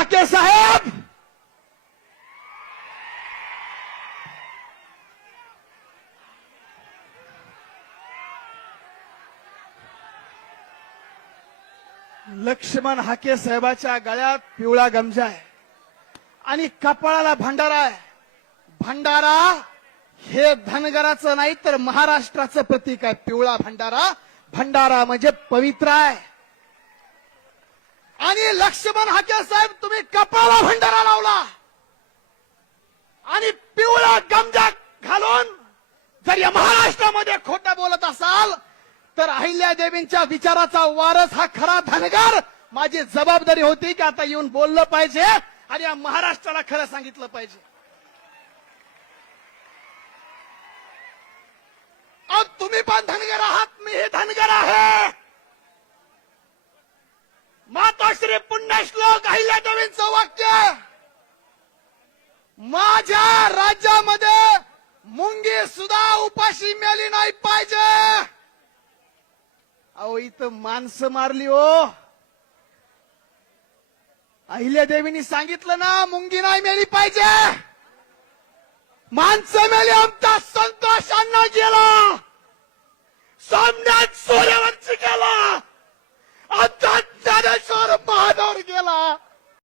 हाके साहेब, लक्ष्मण हाके साहेबाच्या गळ्यात पिवळा गमजा आहे आणि कपाळाला भंडारा आहे. भंडारा हे धनगराचं नाही तर महाराष्ट्राचं प्रतीक आहे. पिवळा भंडारा, भंडारा म्हणजे पवित्र आहे. आणि लक्ष्मण हाके साहेब, तुम्ही कपाळाला भंडारा लावला आणि पिवळा गमजा घालून जर या महाराष्ट्रामध्ये खोटं बोलत असाल तर अहिल्यादेवींच्या विचाराचा वारस हा खरा धनगर. माझी जबाबदारी होती की आता येऊन बोललं पाहिजे आणि या महाराष्ट्राला खरं सांगितलं पाहिजे. अब तुम्ही पण धनगर आहात, मी हे धनगर आहे. मातोश्री पुण्यश्लोक अहिल्यादेवींचं वाक्य, माझ्या राज्यामध्ये मुंगी सुद्धा उपाशी मेली नाही पाहिजे. अहो इथं माणसं मारली हो. अहिल्यादेवींनी सांगितलं ना, मुंगी नाही मेली पाहिजे. माणसं मेली, आमचा संतोष अण्णा गेला, सोमनाथ सूर्यवंशी गेला, आमचा ज्ञानेश्वर महानवर गेला.